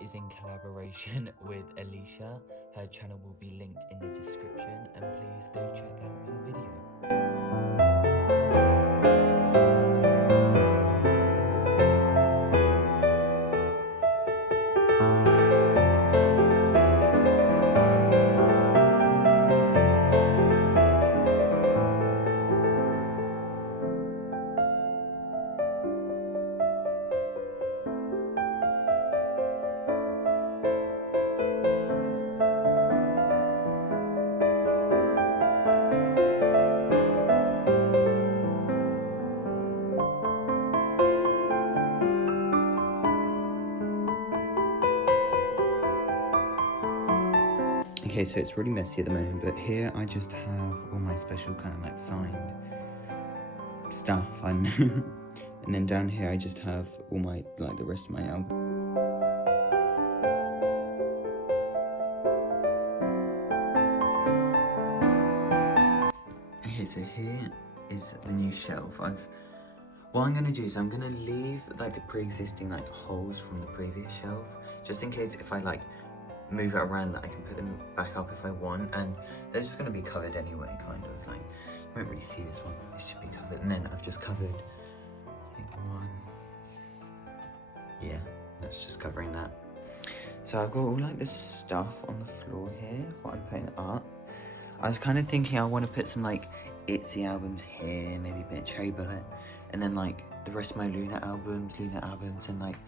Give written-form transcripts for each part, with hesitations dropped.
is in collaboration with Alisha. Her channel will be linked in the description, and please go check out her video. Okay, so it's really messy at the moment, but here I just have all my special kind of like signed stuff, and and then down here I just have all my, like, the rest of my album. Okay, so here is the new shelf. What I'm gonna do is I'm gonna leave like the pre-existing like holes from the previous shelf, just in case if I like move it around that I can put them back up if I want, and they're just gonna be covered anyway, kind of like, you won't really see this one, this should be covered, and then I've just covered, I think one, yeah, that's just covering that. So I've got all like this stuff on the floor here, what I'm putting up. I was kind of thinking I want to put some like ITZY albums here, maybe a bit of Cherry Bullet, and then like the rest of my Luna albums, and like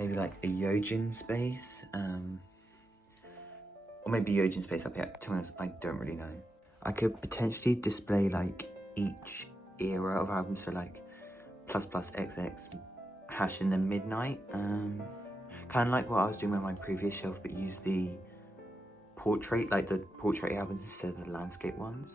maybe like a Yojin space, or maybe Yojin space up here. To be honest, I don't really know. I could potentially display like each era of albums, so like plus plus XX, hash, and then midnight. Kind of like what I was doing with my previous shelf, but use the portrait, like the portrait albums instead of the landscape ones.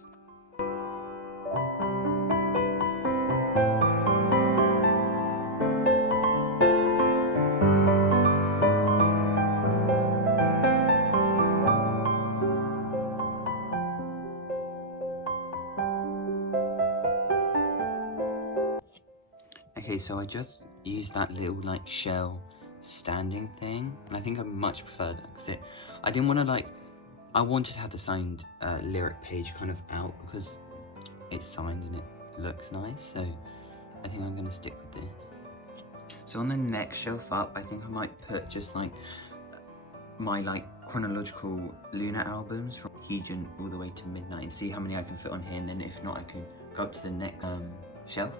Okay, so I just used that little like shell standing thing, and I think I much prefer that because I didn't want to like, I wanted to have the signed lyric page kind of out because it's signed and it looks nice, so I think I'm going to stick with this. So on the next shelf up, I think I might put just like my like chronological Luna albums from Heejun all the way to Midnight, and see how many I can fit on here, and then if not I can go up to the next shelf.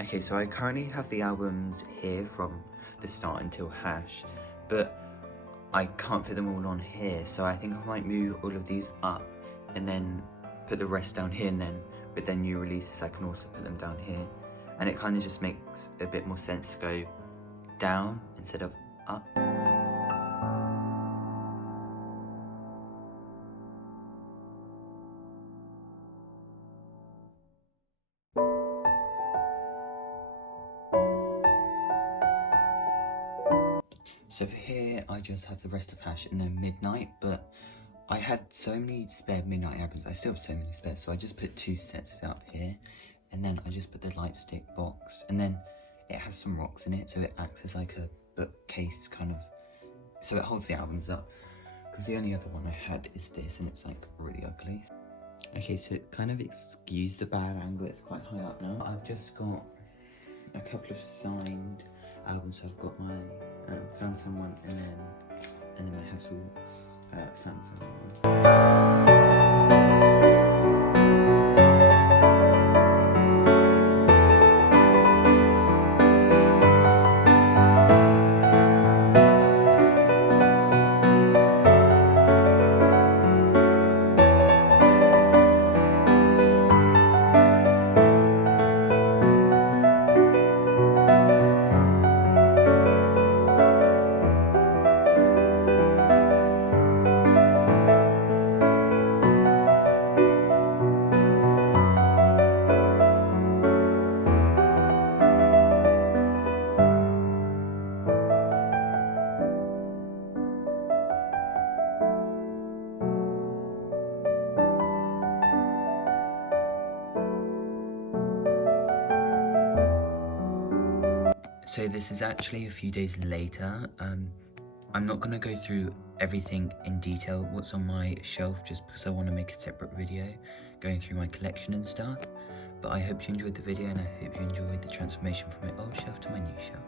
Okay, so I currently have the albums here from the start until hash, but I can't fit them all on here, so I think I might move all of these up and then put the rest down here, and then with their new releases I can also put them down here, and it kind of just makes a bit more sense to go down instead of up. So for here, I just have the rest of hash and then midnight, but I had so many spare midnight albums, I still have so many spare, so I just put 2 sets of it up here, and then I just put the light stick box, and then it has some rocks in it, so it acts as like a bookcase kind of, so it holds the albums up, because the only other one I had is this, and it's like really ugly. Okay, so it kind of excuse the bad angle, it's quite high up now. I've just got a couple of signed albums, so I've got my Found Someone, and then my Hassel's Found Someone. So this is actually a few days later. I'm not going to go through everything in detail what's on my shelf, just because I want to make a separate video going through my collection and stuff. But I hope you enjoyed the video, and I hope you enjoyed the transformation from my old shelf to my new shelf.